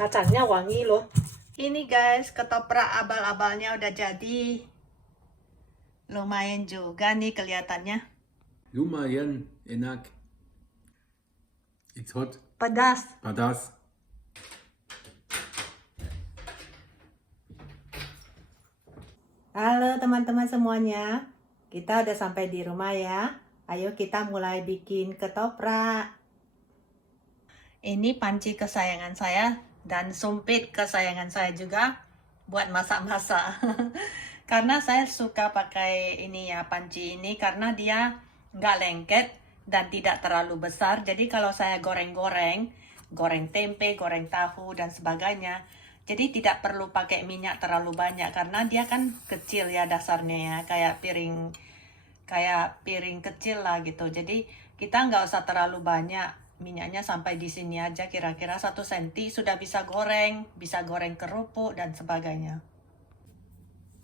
Kacangnya wangi loh. Ini guys, ketoprak abal-abalnya udah jadi. Lumayan juga nih kelihatannya. Lumayan enak. It's hot. Pedas. Padas. Halo teman-teman semuanya. Kita udah sampai di rumah ya. Ayo kita mulai bikin ketoprak. Ini panci kesayangan saya dan sumpit kesayangan saya juga buat masak-masak. Karena saya suka pakai ini ya, panci ini karena dia nggak lengket dan tidak terlalu besar. Jadi kalau saya goreng-goreng, goreng tempe, goreng tahu dan sebagainya, jadi tidak perlu pakai minyak terlalu banyak karena dia kan kecil ya dasarnya ya, kayak piring kecil lah gitu. Jadi kita nggak usah terlalu banyak minyaknya, sampai di sini aja kira-kira 1 cm sudah bisa goreng kerupuk dan sebagainya.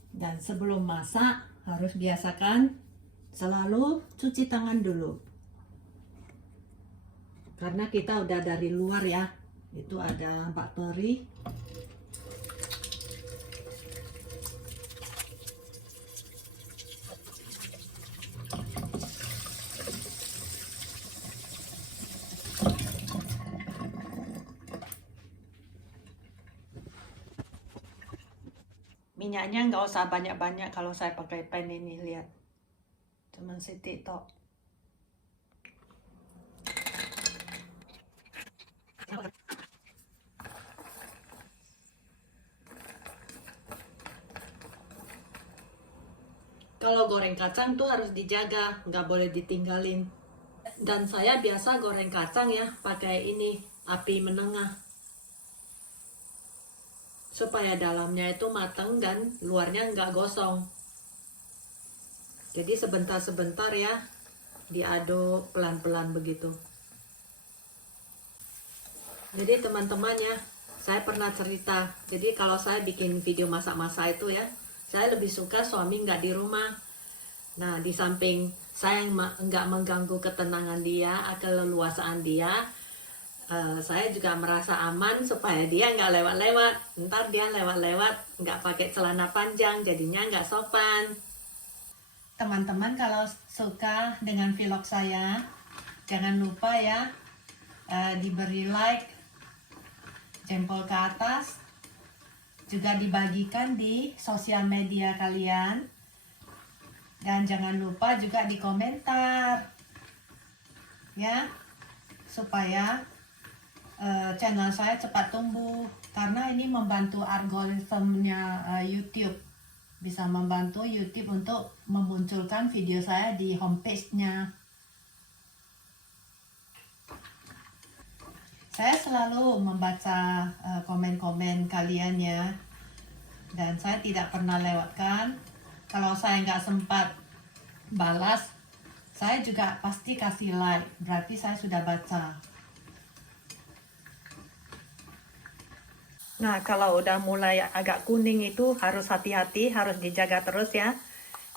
Dan sebelum masak harus biasakan selalu cuci tangan dulu. Karena kita udah dari luar ya. Itu ada bakteri. Minyaknya nggak usah banyak-banyak kalau saya pakai pan ini, lihat. Cuman sedikit tok. Kalau goreng kacang tuh harus dijaga, nggak boleh ditinggalin. Dan saya biasa goreng kacang ya, pakai ini, api menengah. Supaya dalamnya itu matang dan luarnya nggak gosong. Jadi sebentar-sebentar ya, diaduk pelan-pelan begitu. Jadi teman-teman ya, saya pernah cerita, jadi kalau saya bikin video masak-masak itu ya, saya lebih suka suami nggak di rumah. Nah, di samping saya nggak mengganggu ketenangan dia, keleluasaan dia, saya juga merasa aman supaya dia nggak lewat-lewat. Ntar dia lewat-lewat nggak pakai celana panjang, jadinya nggak sopan. Teman-teman kalau suka dengan vlog saya, jangan lupa ya diberi like, jempol ke atas, juga dibagikan di sosial media kalian. Dan jangan lupa juga di komentar ya, supaya channel saya cepat tumbuh, karena ini membantu algoritmnya YouTube, bisa membantu YouTube untuk memunculkan video saya di homepage-nya. Saya selalu membaca komen-komen kalian ya, dan saya tidak pernah lewatkan. Kalau saya nggak sempat balas, saya juga pasti kasih like, berarti saya sudah baca. Nah, kalau udah mulai agak kuning itu harus hati-hati, harus dijaga terus ya.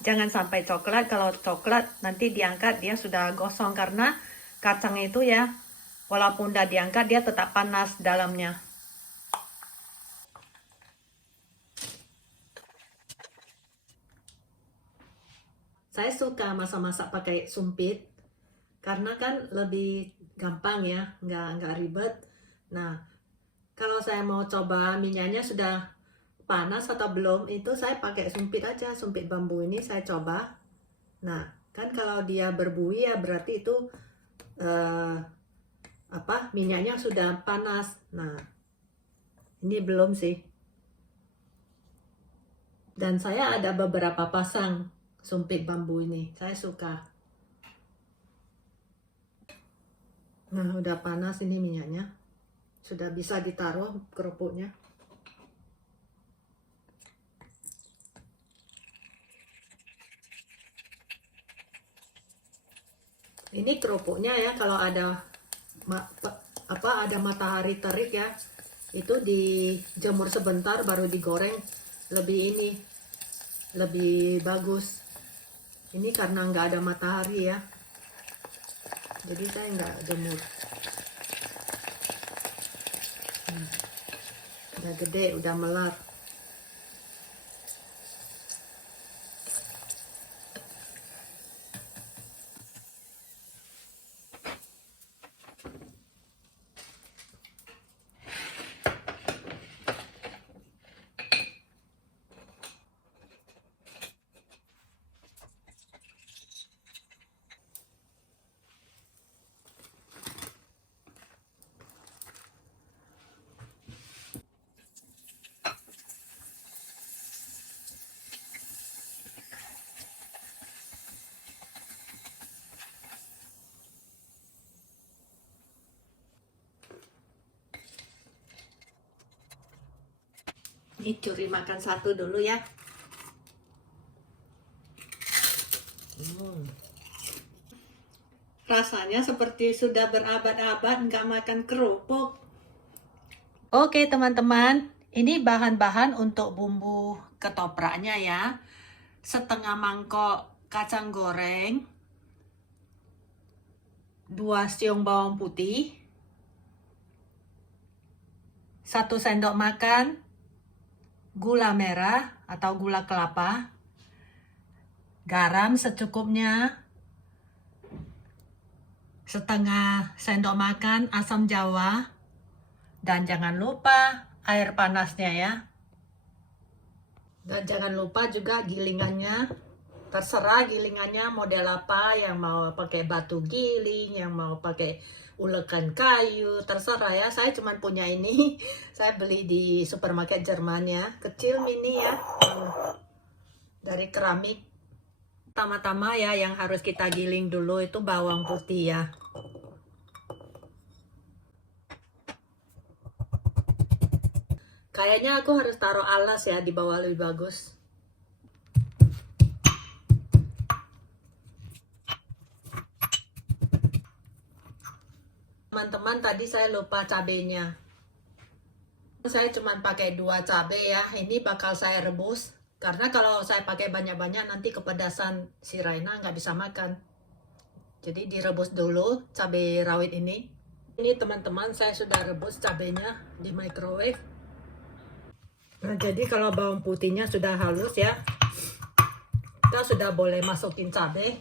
Jangan sampai coklat. Kalau coklat nanti diangkat dia sudah gosong, karena kacang itu ya, walaupun udah diangkat dia tetap panas dalamnya. Saya suka masak-masak pakai sumpit karena kan lebih gampang ya, nggak ribet. Nah, kalau saya mau coba minyaknya sudah panas atau belum, itu saya pakai sumpit aja, sumpit bambu ini saya coba. Nah, kan kalau dia berbuih ya berarti itu minyaknya sudah panas. Nah, ini belum sih. Dan saya ada beberapa pasang sumpit bambu ini, saya suka. Nah, udah panas ini minyaknya, sudah bisa ditaruh kerupuknya. Ini kerupuknya ya, kalau ada matahari terik ya, itu dijemur sebentar baru digoreng, lebih bagus. Ini karena nggak ada matahari ya, jadi saya nggak jemur. Udah gede, udah melar. Ini curi makan satu dulu ya. Rasanya seperti sudah berabad-abad nggak makan kerupuk. Oke teman-teman, ini bahan-bahan untuk bumbu ketopraknya ya. Setengah mangkok kacang goreng, 2 siung bawang putih, 1 sendok makan gula merah atau gula kelapa, garam secukupnya, setengah sendok makan asam jawa, dan jangan lupa air panasnya ya. Dan jangan lupa juga gilingannya, terserah gilingannya model apa, yang mau pakai batu giling, yang mau pakai ulekan kayu, terserah ya. Saya cuma punya ini, saya beli di supermarket Jerman ya, kecil mini ya, dari keramik. Pertama-tama ya yang harus kita giling dulu itu bawang putih ya. Kayaknya aku harus taruh alas ya di bawah, lebih bagus. Teman-teman, tadi saya lupa cabenya. Saya cuma pakai 2 cabai ya. Ini bakal saya rebus. Karena kalau saya pakai banyak-banyak nanti kepedasan si Raina nggak bisa makan. Jadi direbus dulu cabai rawit ini. Ini teman-teman, saya sudah rebus cabenya di microwave. Nah, jadi kalau bawang putihnya sudah halus ya, kita sudah boleh masukin cabai.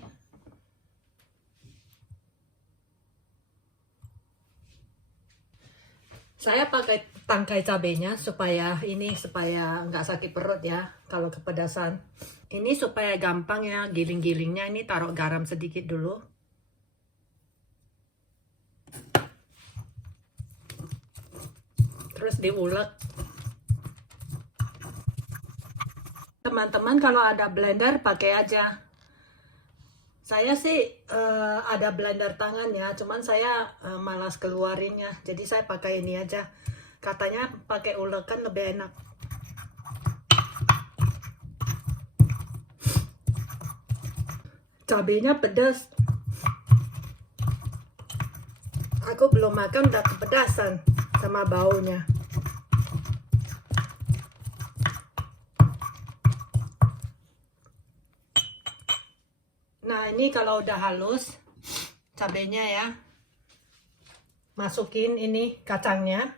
Saya pakai tangkai cabenya supaya nggak sakit perut ya kalau kepedasan. Ini supaya gampang ya giling-gilingnya. Ini taruh garam sedikit dulu. Terus diulek. Teman-teman kalau ada blender pakai aja. Saya sih ada blender tangan ya, cuman saya malas keluarinnya. Jadi saya pakai ini aja. Katanya pakai ulekan lebih enak. Cabenya pedas. Aku belum makan udah kepedasan sama baunya. Nah, ini kalau udah halus cabenya ya, masukin ini kacangnya.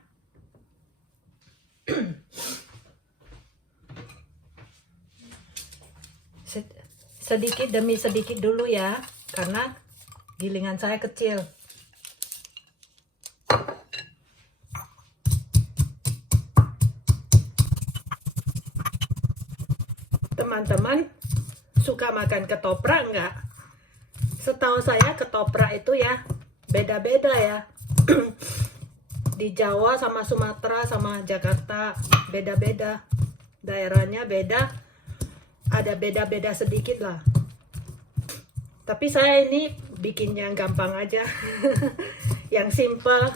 Sedikit demi sedikit dulu ya, karena gilingan saya kecil. Teman-teman suka makan ketoprak nggak? Setahu saya ketoprak itu ya beda-beda ya. Di Jawa sama Sumatera sama Jakarta beda-beda. Daerahnya beda. Ada beda-beda sedikit lah. Tapi saya ini bikin yang gampang aja. Yang simple.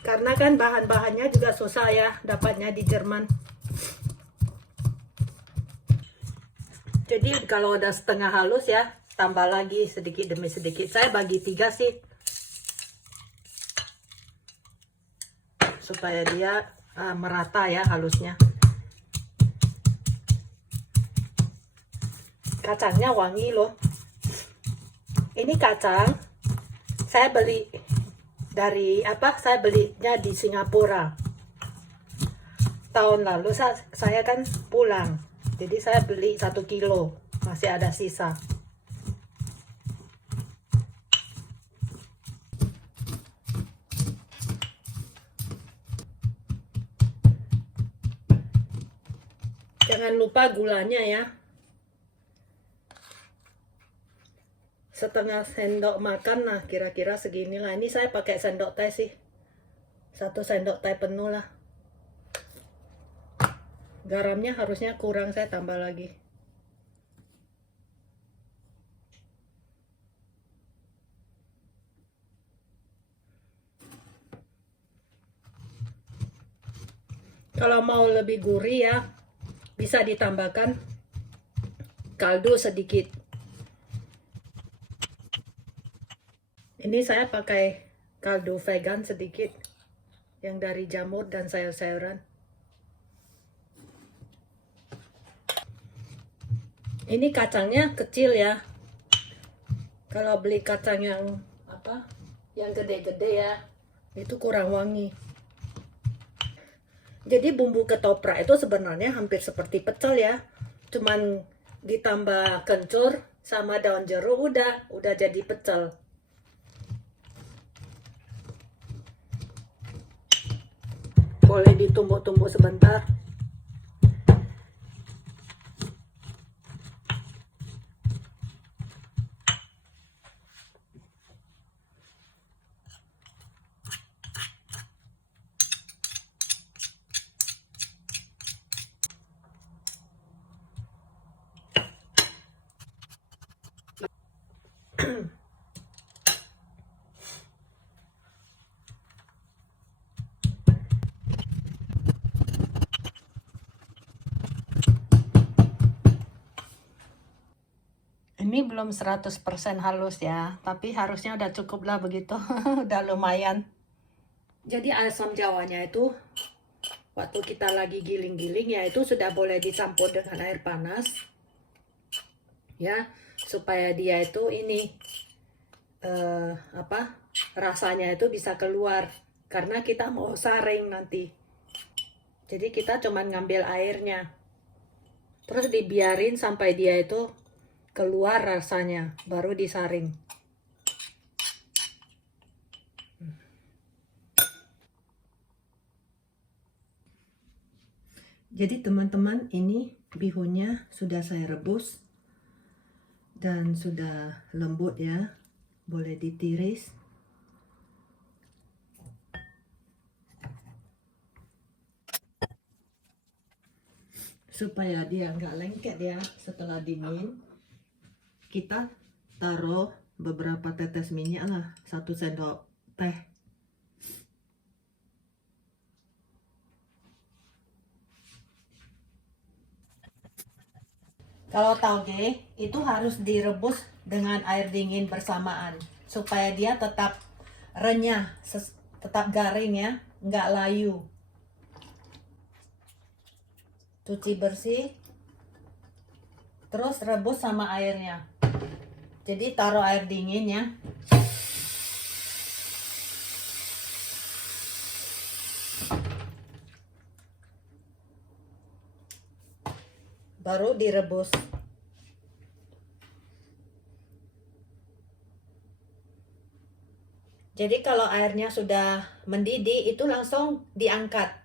Karena kan bahan-bahannya juga susah ya dapatnya di Jerman. Jadi kalau udah setengah halus ya, tambah lagi sedikit demi sedikit. Saya bagi 3 sih. Supaya dia merata ya halusnya. Kacangnya wangi loh. Ini kacang saya beli dari saya belinya di Singapura. tahun lalu saya kan pulang. Jadi saya beli 1 kilo. Masih ada sisa. Jangan lupa gulanya ya. Setengah sendok makan, nah kira-kira seginilah. Ini saya pakai sendok teh sih. 1 sendok teh penuh lah. Garamnya harusnya kurang, saya tambah lagi. Kalau mau lebih gurih ya, bisa ditambahkan kaldu sedikit. Ini saya pakai kaldu vegan sedikit, yang dari jamur dan sayur-sayuran. Ini kacangnya kecil ya. Kalau beli kacang yang gede-gede ya, itu kurang wangi. Jadi bumbu ketoprak itu sebenarnya hampir seperti pecel ya. Cuman ditambah kencur sama daun jeruk udah jadi pecel. Boleh ditumbuk-tumbuk sebentar. Ini belum 100% halus ya, tapi harusnya udah cukup lah begitu. Udah lumayan. Jadi asam jawanya itu waktu kita lagi giling-giling ya, itu sudah boleh dicampur dengan air panas ya, supaya dia itu ini rasanya itu bisa keluar, karena kita mau saring nanti. Jadi kita cuman ngambil airnya, terus dibiarin sampai dia itu keluar rasanya, baru disaring. Jadi teman-teman, ini bihunnya sudah saya rebus dan sudah lembut ya, boleh ditiris. Supaya dia nggak lengket ya setelah dingin, kita taruh beberapa tetes minyak lah, 1 sendok teh. Kalau tauge itu harus direbus dengan air dingin bersamaan supaya dia tetap renyah, tetap garing ya, nggak layu. Cuci bersih, terus rebus sama airnya. Jadi taruh air dingin ya. Baru direbus. Jadi kalau airnya sudah mendidih itu langsung diangkat.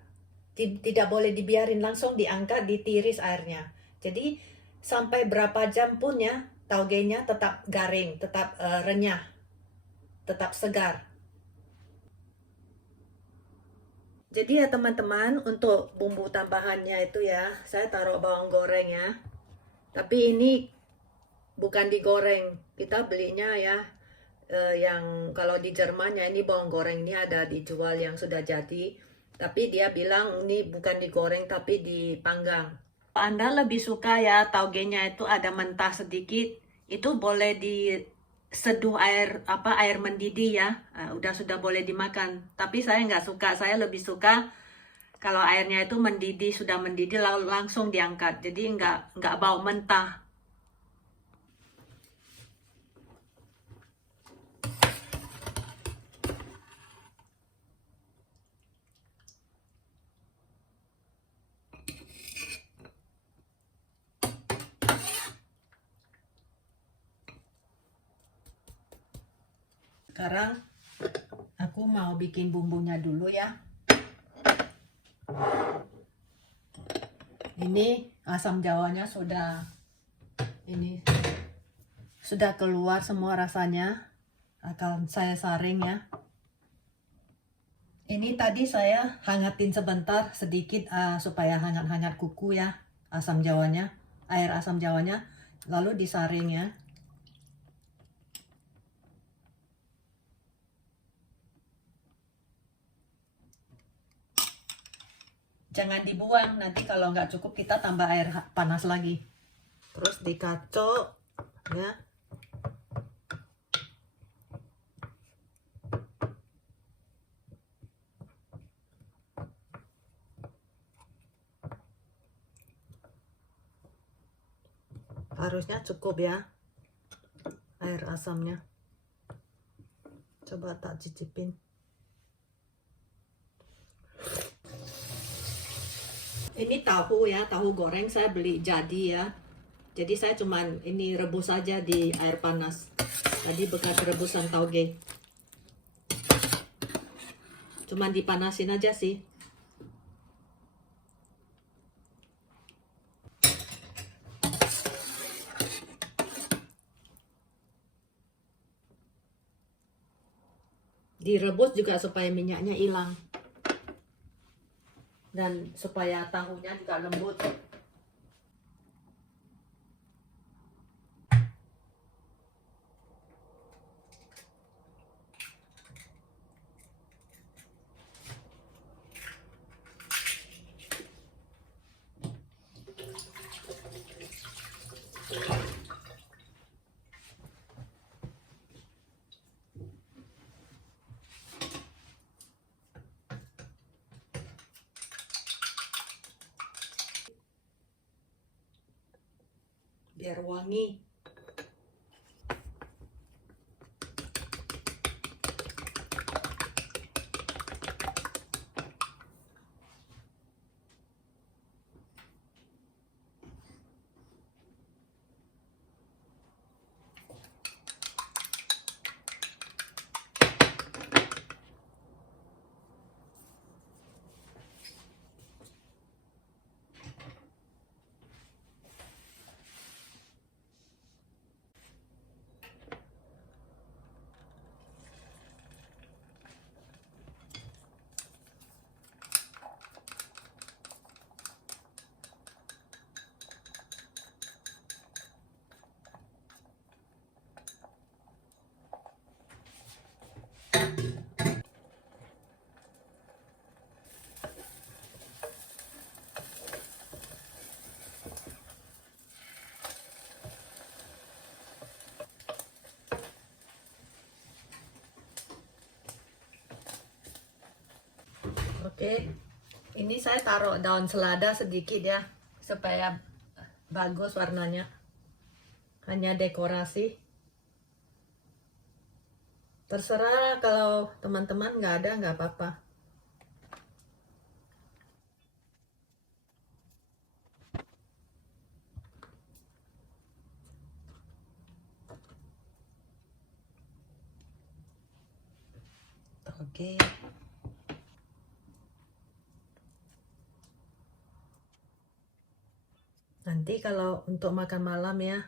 Tidak boleh dibiarin, langsung diangkat, ditiris airnya. Jadi sampai berapa jam pun ya, taugenya tetap garing, tetap renyah, tetap segar. Jadi ya teman-teman, untuk bumbu tambahannya itu ya, saya taruh bawang goreng ya. Tapi ini bukan digoreng, kita belinya ya, yang kalau di Jerman ya, ini bawang goreng ini ada dijual yang sudah jadi. Tapi dia bilang ini bukan digoreng tapi dipanggang. Kalau Anda lebih suka ya taugenya itu ada mentah sedikit, itu boleh diseduh air mendidih ya. Sudah boleh dimakan. Tapi saya nggak suka, saya lebih suka kalau airnya itu mendidih, sudah mendidih lalu langsung diangkat. Jadi nggak bau mentah. Sekarang aku mau bikin bumbunya dulu ya. Ini asam jawanya sudah keluar semua rasanya. Akan saya saring ya. Ini tadi saya hangatin sebentar sedikit supaya hangat-hangat kuku ya asam jawanya, air asam jawanya, lalu disaring ya. Jangan dibuang, nanti kalau nggak cukup kita tambah air panas lagi. Terus dikacau ya. Harusnya cukup ya air asamnya. Coba tak cicipin. Ini tahu ya, tahu goreng saya beli jadi ya. Jadi saya cuman ini rebus saja di air panas. Tadi bekas rebusan tauge. Cuman dipanasin aja sih. Direbus juga supaya minyaknya hilang. Dan supaya tahunya juga lembut. Biar wangi. Oke, ini saya taruh daun selada sedikit ya, supaya bagus warnanya. Hanya dekorasi. Terserah kalau teman-teman nggak ada, nggak apa-apa. Oke. Nanti kalau untuk makan malam ya,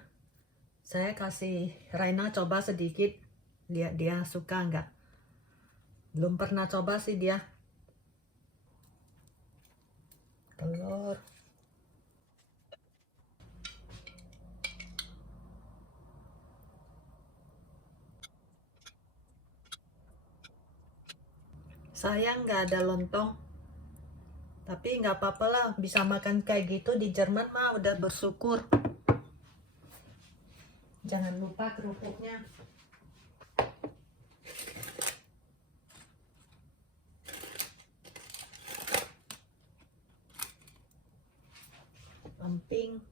saya kasih Raina coba sedikit, lihat dia suka nggak. Belum pernah coba sih dia. Telur. Sayang nggak ada lontong. Tapi nggak apa-apa lah, bisa makan kayak gitu di Jerman mah udah bersyukur. Jangan lupa kerupuknya. Emping.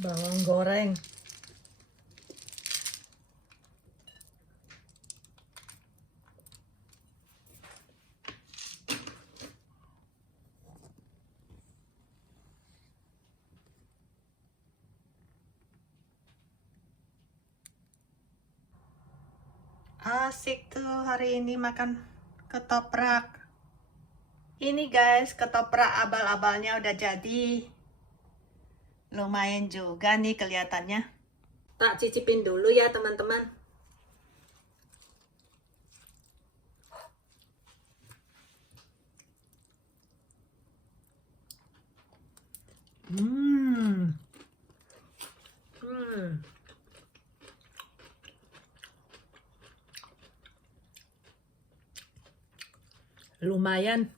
Bawang goreng. Asik tuh hari ini makan ketoprak. Ini guys, ketoprak abal-abalnya udah jadi. Lumayan juga nih kelihatannya. Tak cicipin dulu ya teman-teman. Lumayan.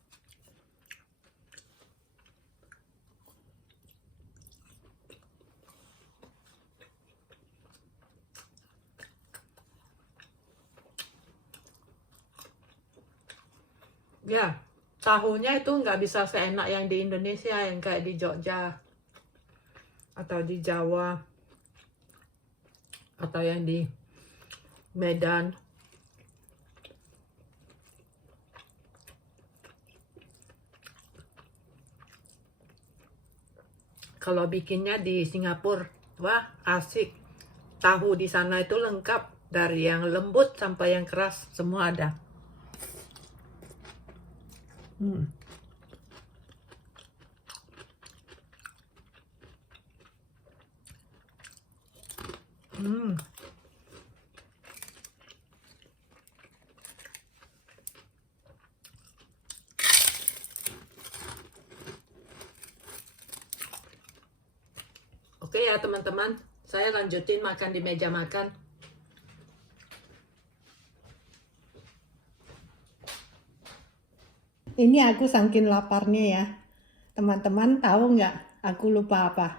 Ya, tahunya itu nggak bisa seenak yang di Indonesia, yang kayak di Jogja atau di Jawa atau yang di Medan. Kalau bikinnya di Singapura, wah asik. Tahu di sana itu lengkap, dari yang lembut sampai yang keras semua ada. Oke ya teman-teman, saya lanjutin makan di meja makan. Ini aku saking laparnya ya. Teman-teman tahu nggak aku lupa apa?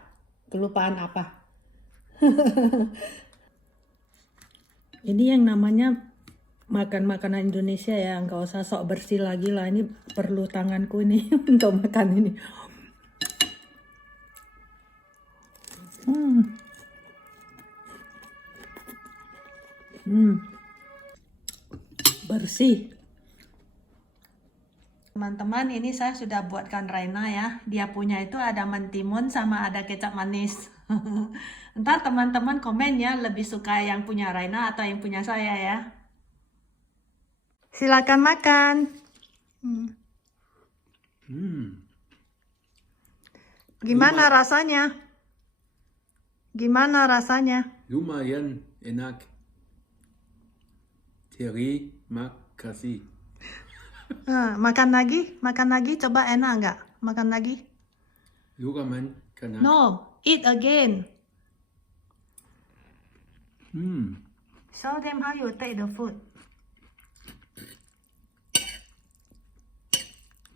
Kelupaan apa? Ini yang namanya makan makanan Indonesia ya. Nggak usah sok bersih lagi lah. Ini perlu tanganku ini untuk makan ini. Bersih. Teman-teman, ini saya sudah buatkan Raina ya. Dia punya itu ada mentimun sama ada kecap manis. Ntar teman-teman komen ya, lebih suka yang punya Raina atau yang punya saya ya. Silakan makan. Gimana rasanya? Gimana rasanya? lumayan enak. Terima kasih. Makan lagi, coba enak nggak? Makan lagi? Lugaman kanak. No, eat again. Hmm. Show them how you take the food.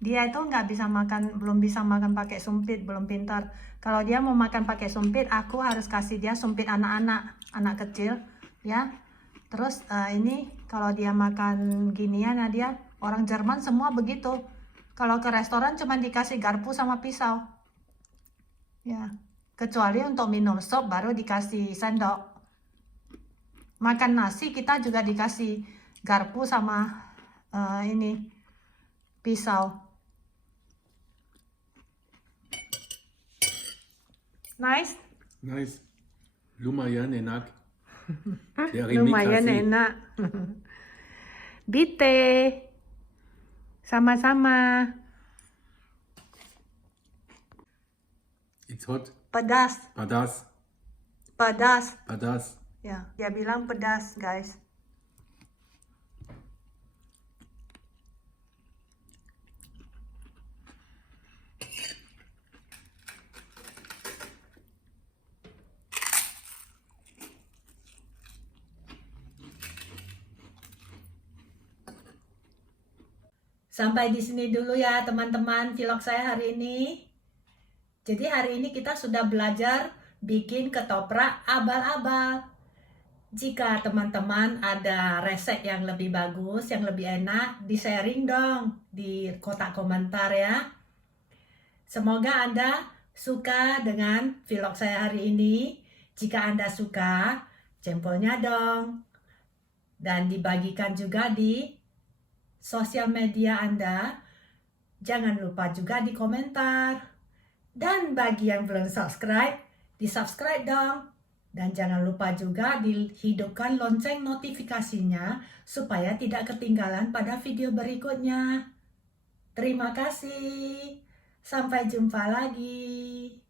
Dia itu nggak bisa makan, belum bisa makan pakai sumpit, belum pintar. Kalau dia mau makan pakai sumpit, aku harus kasih dia sumpit anak-anak, anak kecil, ya. Terus ini kalau dia makan ginian, ya dia orang Jerman semua begitu. Kalau ke restoran cuma dikasih garpu sama pisau, ya. Kecuali untuk minum sop baru dikasih sendok. Makan nasi kita juga dikasih garpu sama ini pisau. Nice. Nice. Lumayan enak. Terima Lumayan kasih. enak. Bite. Sama-sama. It's hot. Pedas. Padas. Pedas. Padas. Ya, dia bilang pedas, guys. Sampai di sini dulu ya teman-teman vlog saya hari ini. Jadi hari ini kita sudah belajar bikin ketoprak abal-abal. Jika teman-teman ada resep yang lebih bagus, yang lebih enak, di-sharing dong di kotak komentar ya. Semoga Anda suka dengan vlog saya hari ini. Jika Anda suka, jempolnya dong. Dan dibagikan juga di sosial media Anda. Jangan lupa juga di komentar. Dan bagi yang belum subscribe, di-subscribe dong. Dan jangan lupa juga dihidupkan lonceng notifikasinya supaya tidak ketinggalan pada video berikutnya. Terima kasih. Sampai jumpa lagi.